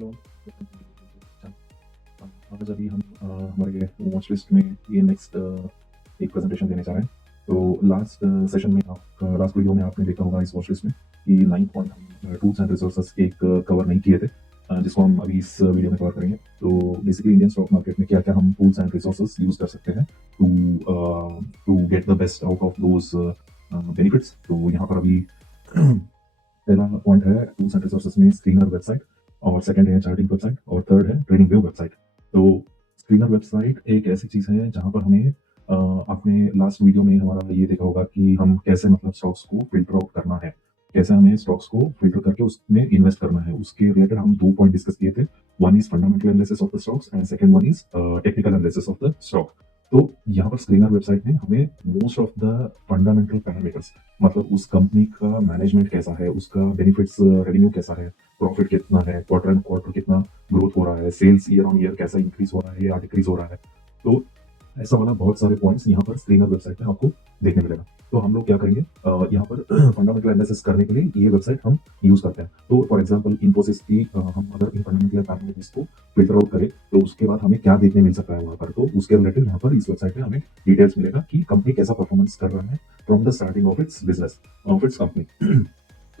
Hello. आज अभी हम हमारे वॉच लिस्ट में ये नेक्स्ट एक प्रेजेंटेशन देने जा रहे हैं। तो लास्ट सेशन में लास्ट वीडियो में आपने देखा होगा इस वॉच लिस्ट में कि 9 पॉइंट हम टूल्स एंड रिसोर्सेज एक कवर नहीं किए थे, जिसको हम अभी इस वीडियो में कवर करेंगे। तो बेसिकली इंडियन स्टॉक मार्केट में क्या क्या हम टूल्स एंड रिसोर्सेज यूज कर सकते हैं to get the best out of those benefits. तो यहाँ पर अभी पहला पॉइंट है टूल्स एंड रिसोर्सेज में स्क्रीनर वेबसाइट, और सेकंड है चार्टिंग वेबसाइट, और थर्ड है ट्रेडिंग व्यू वेबसाइट। तो स्क्रीनर वेबसाइट एक ऐसी चीज है जहां पर हमें आपने लास्ट वीडियो में हमारा ये देखा होगा कि हम कैसे मतलब स्टॉक्स को फिल्टर आउट करना है, कैसे हमें स्टॉक्स को फिल्टर करके उसमें इन्वेस्ट करना है। उसके रिलेटेड हम 2 पॉइंट डिस्कस किए थे। One is fundamental analysis of the stocks and second one is technical analysis of the stock. तो यहाँ पर स्क्रीनर वेबसाइट में हमें most of the fundamental parameters, मतलब उस कंपनी का मैनेजमेंट कैसा है, उसका बेनिफिट्स रेवेन्यू कैसा है, प्रॉफिट कितना है, क्वार्टर एंड क्वार्टर कितना ग्रोथ हो रहा है, सेल्स ईयर ऑन ईयर कैसा इंक्रीज हो रहा है या डिक्रीज हो रहा है। तो ऐसा वाला बहुत सारे पॉइंट्स यहाँ पर स्क्रीनर वेबसाइट में आपको देखने मिलेगा। तो हम लोग क्या करेंगे, यहाँ पर फंडामेंटल एनालिसिस करने के लिए ये वेबसाइट हम यूज करते हैं। तो फॉर एग्जांपल इन्फोसिस की हम अगर इन फंडामेंटल पैरामीटर्स को फिल्टर आउट करें तो उसके बाद हमें क्या देखने मिल सकता है वहां पर। तो उसके रिलेटेड यहाँ पर इस वेबसाइट में हमें डिटेल्स मिलेगा कि कंपनी कैसा परफॉर्मेंस कर रहा है from the starting of its business, of its company.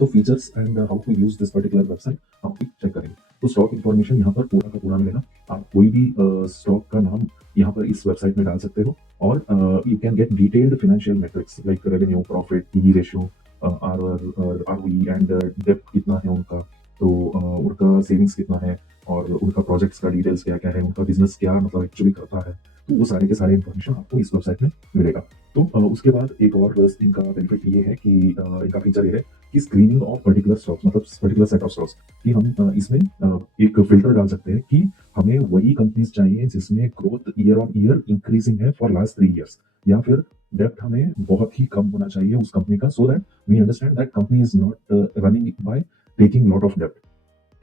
तो features and how to use this particular website हम चेक करेंगे। तो स्टॉक इन्फॉर्मेशन यहाँ पर पूरा का पूरा मिलेगा। आप कोई भी स्टॉक का नाम यहाँ पर इस वेबसाइट में डाल सकते हो, और you can get detailed financial metrics like revenue, profit, PE ratio, ROE and डेप्थ कितना है उनका, तो उनका सेविंग्स कितना है, और उनका प्रोजेक्ट्स का डिटेल्स क्या क्या है, उनका बिजनेस क्या मतलब एक्चुअली करता है। तो वो सारे के सारे इन्फॉर्मेशन आपको इस वेबसाइट में मिलेगा। तो उसके बाद एक और इनका बेनिफिट ये है कि इनका फीचर ये है कि स्क्रीनिंग ऑफ पर्टिकुलर स्टॉक्स, मतलब पर्टिकुलर सेट ऑफ स्टॉक्स कि हम इसमें एक फिल्टर डाल सकते हैं कि हमें वही कंपनीज चाहिए जिसमें growth year on year increasing है फॉर लास्ट 3 इयर्स, या फिर डेप्थ हमें बहुत ही कम होना चाहिए उस कंपनी का, so that we understand that company is not running by taking lot of डेप्ट।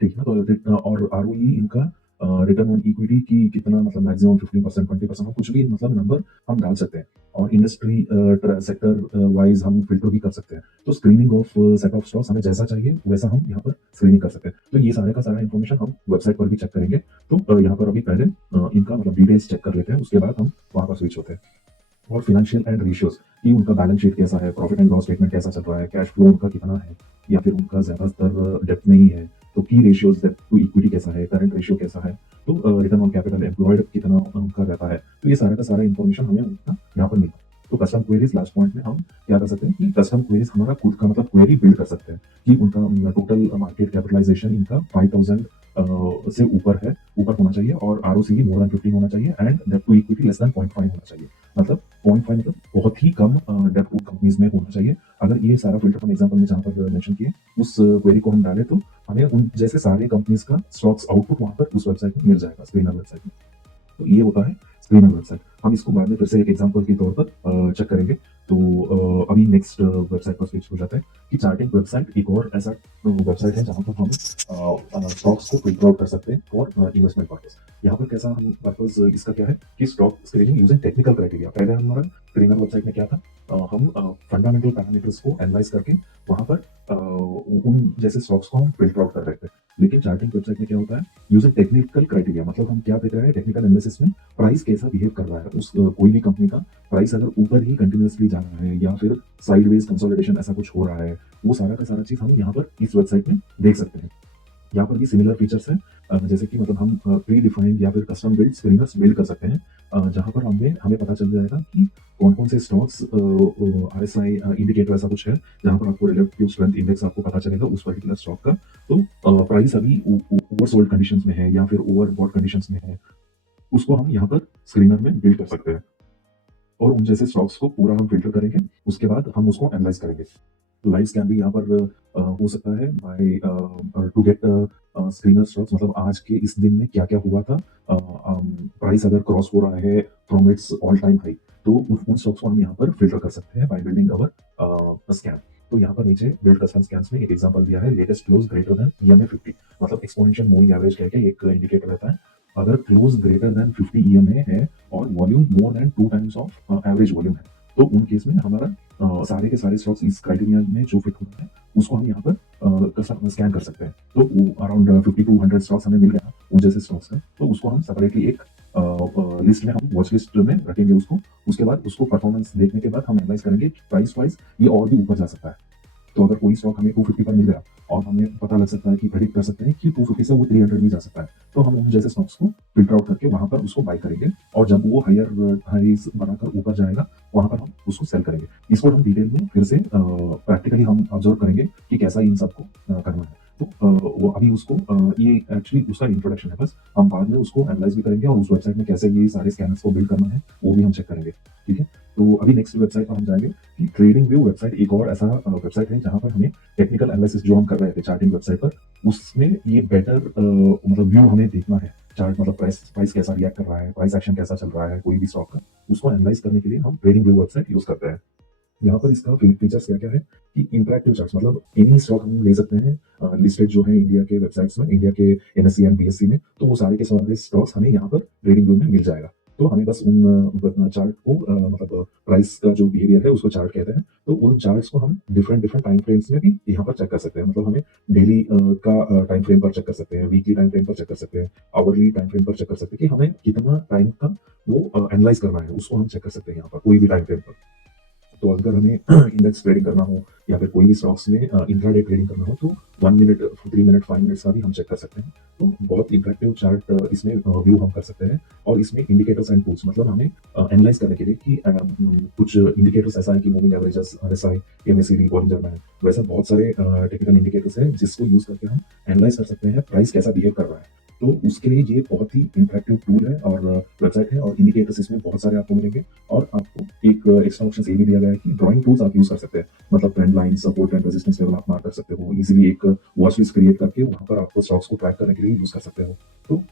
ठीक है ना। तो और आरओई इनका रिटर्न ऑन इक्विटी की कितना, मतलब मैक्सिमम 15%, 20%, कुछ भी मतलब नंबर हम डाल सकते हैं। और इंडस्ट्री सेक्टर वाइज हम फिल्टर भी कर सकते हैं। तो screening of set of stocks हमें जैसा चाहिए वैसा हम यहाँ पर स्क्रीनिंग कर सकते हैं। तो ये सारे का सारा इन्फॉर्मेशन हम वेबसाइट पर भी चेक करेंगे। तो यहाँ पर अभी पहले इनका मतलब डिटेल्स चेक कर लेते हैं, उसके बाद हम वहां पर स्विच होते हैं। और फाइनेंशियल एंड रेशियोज कि उनका बैलेंस शीट कैसा है, प्रॉफिट एंड लॉस स्टेटमेंट कैसा चल रहा है, कैश फ्लो उनका कितना है, या फिर उनका ज्यादातर डेप्थ में ही है। तो की रेशियोज, डेप्थ टू इक्विटी कैसा है, करंट रेशियो कैसा है, तो रिटर्न ऑन कैपिटल एम्प्लॉयड कितना उनका रहता है। तो ये सारा का सारा इन्फॉर्मेशन हमें उनका यहाँ पर मिलता है। तो कस्टम क्वेरीज लास्ट पॉइंट में हम क्या कर सकते हैं कि कस्टम क्वेरीज हमारा खुद का मतलब क्वेरी बिल्ड कर सकते हैं कि उनका टोटल मार्केट कैपिटलाइजेशन इनका 5000 से ऊपर होना चाहिए, और आरओसीई मोर देन 15 होना चाहिए, एंड डेप्ट टू इक्विटी लेस देन 0.5 होना चाहिए। मतलब 0.5 मतलब बहुत ही कम डेप्ट कंपनीज में होना चाहिए। अगर ये सारा फिल्टर हम एग्जांपल में जहां पर मेंशन किए उस क्वेरी को हम डालें तो हमें उन जैसे सारे कंपनीज का स्टॉक्स आउटपुट वहां पर उस वेबसाइट में मिल जाएगा, स्क्रीनर वेबसाइट में। तो ये होता है स्क्रीनर वेबसाइट। हम इसको बाद में फिर से एक एग्जांपल के तौर पर चेक करेंगे। तो अभी नेक्स्ट वेबसाइट पर स्विच हो जाता है कि चार्टिंग वेबसाइट एक और ऐसा वेबसाइट है जहां पर हम स्टॉक्स को फिल्टर आउट कर सकते हैं फॉर इन्वेस्टमेंट पर्पस। यहाँ पर कैसा हम पर्पस इसका क्या है कि stock screening using technical criteria. पहले हमारा स्क्रीनर वेबसाइट में क्या था, हम फंडामेंटल पैरामीटर्स को एनालाइज करके वहां पर उन जैसे स्टॉक्स को हम फिल्टर आउट कर रहे थे। लेकिन चार्टिंग वेबसाइट में क्या होता है, यूजिंग टेक्निकल क्राइटेरिया, मतलब हम क्या देख रहे हैं टेक्निकल एनालिसिस में प्राइस कैसा बिहेव कर रहा है। उस कोई भी कंपनी का प्राइस अगर ऊपर ही कंटिन्यूअसली जा रहा है या फिर साइडवेज कंसोलिडेशन ऐसा कुछ हो रहा है, वो सारा का सारा चीज हम यहाँ पर इस वेबसाइट में देख सकते हैं। यहाँ पर भी सिमिलर फीचर्स हैं, जैसे कि मतलब हम प्री डिफाइंड या फिर कस्टम बिल्ड स्क्रीनर्स बिल्ड कर सकते हैं, जहाँ पर हमें हमें पता चल जाएगा कि कौन कौन से स्टॉक्स आरएसआई इंडिकेटर ऐसा कुछ है जहाँ पर आपको रिलेटिव स्ट्रेंथ इंडेक्स आपको पता चलेगा उस पर्टिकुलर स्टॉक का। तो प्राइस अभी ओवरसोल्ड कंडीशंस में है या फिर ओवरबॉट कंडीशंस में है, उसको हम यहाँ पर स्क्रीनर में बिल्ड कर सकते हैं। और उन जैसे स्टॉक्स को पूरा हम फिल्टर करेंगे, उसके बाद हम उसको एनालाइज करेंगे। लाइव स्कैन भी यहाँ पर हो सकता है by to get screener stocks, मतलब आज के इस दिन में क्या क्या हुआ था। प्राइस अगर क्रॉस हो रहा है from its all time high, तो उन स्टॉक्स को हम यहाँ पर फिल्टर कर सकते हैं बाय बिल्डिंग अवर स्कैन। तो यहाँ पर नीचे बिल्ड कस्टम स्कैन्स में एक एग्जांपल दिया है, latest close greater than EMA 50, मतलब एक्सपोनेंशियल मूविंग एवरेज कह के एक इंडिकेटर रहता है। अगर क्लोज ग्रेटर देन 50 ईएमए है और volume more than 2 times of average volume है, तो उन केस में हमारा सारे के सारे स्टॉक्स इस क्राइटेरिया में जो फिट होता है उसको हम यहाँ पर स्कैन कर सकते हैं। तो वो अराउंड 50 to 100 स्टॉक्स हमें मिल गया उन जैसे स्टॉक्स है, तो उसको हम सेपरेटली एक लिस्ट में हम वॉच लिस्ट में रखेंगे उसको। उसके बाद उसको परफॉर्मेंस देखने के बाद हम एनालाइज करेंगे प्राइस वाइज ये और भी ऊपर जा सकता है। तो अगर कोई स्टॉक हमें 250 पर मिल गया और हमें पता लग सकता है कि प्रेडिक्ट कर सकते हैं कि 250 से वो 300 भी जा सकता है, तो हम उन जैसे स्टॉक्स को फिल्टर आउट करके वहां पर उसको बाय करेंगे, और जब वो हायर हाइज बनाकर ऊपर जाएगा वहां पर हम उसको सेल करेंगे। इसको हम डिटेल में फिर से प्रैक्टिकली हम ऑब्जर्व करेंगे कि कैसा इन सबको करना है। तो वो अभी उसको ये एक्चुअली उसका इंट्रोडक्शन है, बस हम बाद में उसको एनालाइज भी करेंगे और उस वेबसाइट में कैसे ये सारे स्कैनर्स को बिल्ड करना है वो भी हम चेक करेंगे। ठीक है, तो अभी नेक्स्ट वेबसाइट पर हम जाएंगे कि ट्रेडिंग व्यू वेबसाइट एक और ऐसा वेबसाइट है जहां पर हमें टेक्निकल एनालिसिस जो हम कर रहे थे चार्टिंग वेबसाइट पर, उसमें ये बेटर मतलब व्यू हमें देखना है। चार्ट मतलब प्राइस प्राइस कैसा रिएक्ट कर रहा है, प्राइस एक्शन कैसा चल रहा है कोई भी स्टॉक का, उसको एनालाइज करने के लिए हम ट्रेडिंग व्यू वेबसाइट यूज करते हैं। यहाँ पर इसका फीचर्स क्या क्या है कि इंटरेक्टिव चार्ट्स, मतलब एनी स्टॉक हम ले सकते हैं लिस्टेड जो है इंडिया के वेबसाइट्स में, इंडिया के एनएससी एंड बीएससी में, तो वो सारे के सारे स्टॉक्स हमें यहाँ पर ट्रेडिंग व्यू में मिल जाएगा। तो हमें बस उन चार्ट को मतलब प्राइस का जो बिहेवियर है उसको चार्ट कहते हैं, तो उन चार्ट्स को हम डिफरेंट डिफरेंट टाइम फ्रेम्स में भी यहाँ पर चेक कर सकते हैं। मतलब हमें डेली का टाइम फ्रेम पर चेक कर सकते हैं, वीकली टाइम फ्रेम पर चेक कर सकते हैं, आवरली टाइम फ्रेम पर चेक कर सकते हैं कि हमें कितना टाइम का वो एनालाइज करना है, उसको हम चेक कर सकते हैं यहाँ पर कोई भी टाइम फ्रेम पर। तो अगर हमें इंडेक्स ट्रेडिंग करना हो या फिर कोई भी स्टॉक्स में इंट्राडे ट्रेडिंग करना हो तो 1 मिनट, 3 मिनट, 5 मिनट्स का भी हम चेक कर सकते हैं। तो बहुत इंटरेक्टिव चार्ट इसमें व्यू हम कर सकते हैं। और इसमें इंडिकेटर्स एंड टूल्स, मतलब हमें एनालाइज करने के लिए कि कुछ इंडिकेटर्स ऐसा है कि moving averages, RSI, MACD, Bollinger band, वैसे बहुत सारे टेक्निकल इंडिकेटर्स हैं जिसको यूज करके हम एनालाइज कर सकते हैं प्राइस कैसा बिहेव कर रहा है। तो उसके लिए ये बहुत ही इंटरेक्टिव टूल है और वेबसाइट है, और इंडिकेटर्स इसमें बहुत सारे आपको मिलेंगे। और आपको एक एक्स्ट्रा ऑप्शन ये भी दिया गया है कि ड्राइंग टूल्स आप यूज कर सकते हैं, मतलब trend line, support and resistance level आप मार्क कर सकते हो इजीली, एक वॉच लिस्ट क्रिएट करके वहां पर आपको स्टॉक्स को ट्रैक करने के लिए यूज कर सकते हो। तो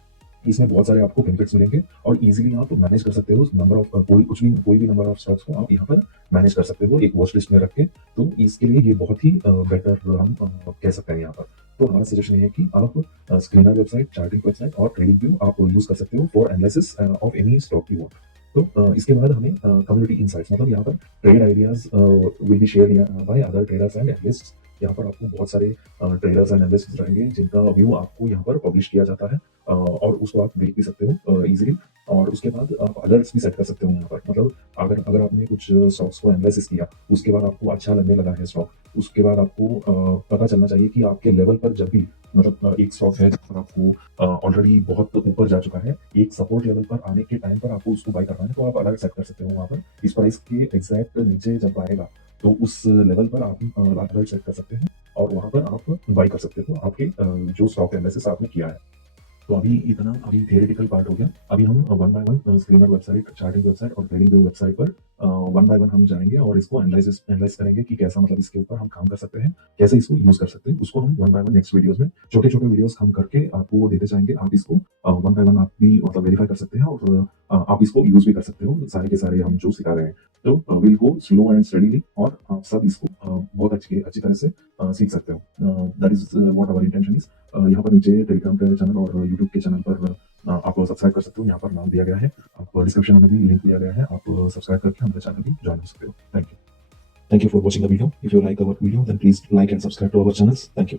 इसमें बहुत सारे आपको बेनिफिट्स मिलेंगे और इजीली आप मैनेज कर सकते हो नंबर ऑफ कोई भी नंबर ऑफ स्टॉक्स को आप यहाँ पर मैनेज कर सकते हो एक वॉच लिस्ट में रख के। तो इसके लिए ये बहुत ही बेटर हम कह सकते हैं यहाँ पर। तो हमारा सजेशन ये है कि आप स्क्रीनर वेबसाइट, चार्टिंग वेबसाइट और ट्रेडिंग व्यू आप यूज कर सकते हो for analysis of any stock you want. तो इसके बाद हमें कम्युनिटी इनसाइट्स, मतलब यहाँ पर trade ideas will be share by other traders and analysts. यहाँ पर आपको बहुत सारे ट्रेडर्स एंड एनालिस्ट्स रहेंगे जिनका व्यू आपको यहाँ पर पब्लिश किया जाता है, और उसको आप देख भी सकते हो इजीली। और उसके बाद आप अलर्ट्स भी सेट कर सकते हो यहाँ पर, मतलब अगर अगर आपने कुछ स्टॉक्स को एनालिसिस किया, उसके बाद आपको अच्छा लगने लगा है स्टॉक, उसके बाद आपको पता चलना चाहिए कि आपके लेवल पर जब भी, मतलब एक स्टॉक है जहाँ पर आपको ऑलरेडी बहुत ऊपर जा चुका है, एक सपोर्ट लेवल पर आने के टाइम पर आपको उसको बाय करना है, तो आप अलर्ट सेट कर सकते हो वहाँ पर। इस प्राइस के एग्जैक्ट नीचे जब आएगा तो उस लेवल पर आप अलर्ट सेट कर सकते हैं और वहाँ पर आप बाय कर सकते हो आपके जो स्टॉक एनालिसिस आपने किया है। तो अभी इतना अभी थियोरेटिकल पार्ट हो गया। अभी हम one by one screener website, charting website और ट्रेडिंग व्यू वेबसाइट पर वन बाय वन हम जाएंगे और इसको एनालाइज करेंगे कि कैसा, मतलब इसके ऊपर हम काम कर सकते हैं, कैसे इसको यूज कर सकते हैं, उसको हम one by one next videos में छोटे छोटे वीडियोस हम करके आपको वो देते जाएंगे। आप इसको वन बाय वन आप भी मतलब वेरीफाई कर सकते हैं और आप इसको यूज भी कर सकते हो, सारे के सारे हम जो सिखा रहे हैं। तो will go slow and steadily और आप सब इसको बहुत अच्छी तरह से सीख सकते हो। That is what our intention is. यहाँ पर नीचे टेलीग्राम के चैनल और यूट्यूब के चैनल पर आप सब्सक्राइब कर सकते हो, यहाँ पर नाम दिया गया है, आप डिस्क्रिप्शन में भी लिंक दिया गया है, आप सब्सक्राइब करके हमारे चैनल भी ज्वाइन हो सकते हो। Thank you for watching the video. If you like our video then please like and subscribe to our channels. Thank you.